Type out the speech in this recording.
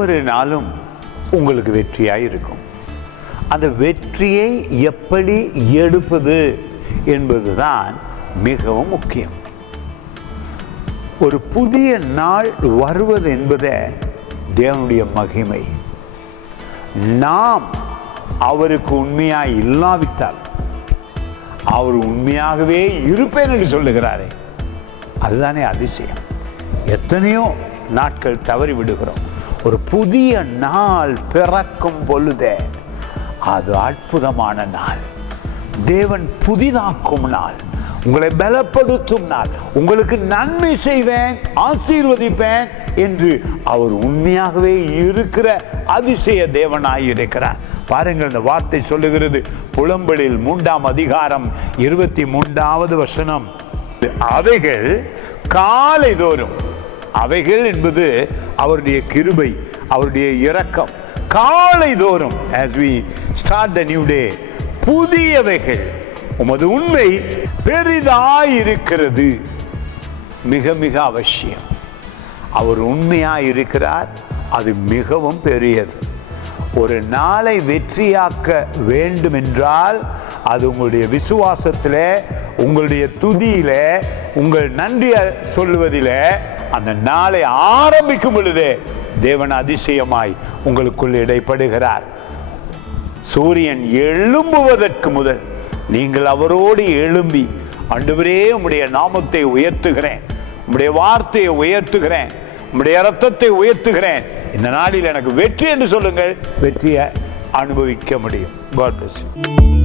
ஒவ்வொரு நாளும் உங்களுக்கு வெற்றியாக இருக்கும். அந்த வெற்றியை எப்படி எடுப்பது என்பதுதான் மிகவும் முக்கியம். ஒரு புதிய நாள் வருவது என்பதே தேவனுடைய மகிமை. நாம் அவருக்கு உண்மையாக இல்லாவிட்டால் அவர் உண்மையாகவே இருப்பேன் என்று சொல்லுகிறாரே, அதுதானே அதிசயம். எத்தனையோ நாட்கள் தவறி விடுகிறோம். ஒரு புதிய நாள் பிறக்கும் பொழுதே அது அற்புதமான நாள். தேவன் புதிதாக்கும் நாள், உங்களை பலப்படுத்தும் நாள், உங்களுக்கு நன்மை செய்வேன், ஆசீர்வதிப்பேன் என்று அவர் உண்மையாகவே இருக்கிற அதிசய தேவனாய் இருக்கிறார். பாருங்கள், இந்த வார்த்தை சொல்லுகிறது புலம்பலில் 3ஆம் அதிகாரம் 23வது வசனம். அவைகள் காலை தோறும், அவைகள் என்பது அவருடைய கிருபை, அவருடைய இரக்கம். காலை தோறும், as we start the new day, புதியவைகள், உமது உண்மை பெரிதாயிருக்கிறது. மிக மிக அவசியம். அவர் உண்மையாய் இருக்கிறார், அது மிகவும் பெரியது. ஒரு நாளை வெற்றியாக்க வேண்டும் என்றால் அது உங்களுடைய விசுவாசத்தில், உங்களுடைய துதியில, உங்கள் நன்றி சொல்லுவதில் அந்த நாளை ஆரம்பிக்கும் பொழுதே தேவன் அதிசயமாய் உங்களுக்குள் இடைப்படுகிறார். சூரியன் எழும்புவதற்கு முதல் நீங்கள் அவரோடு எழும்பி, ஆண்டவரே உம்முடைய நாமத்தை உயர்த்துகிறேன், உம்முடைய வார்த்தையை உயர்த்துகிறேன், உம்முடைய இரத்தத்தை உயர்த்துகிறேன், இந்த நாளில் எனக்கு வெற்றி என்று சொல்லுங்கள். வெற்றியை அனுபவிக்க முடியும். God bless you.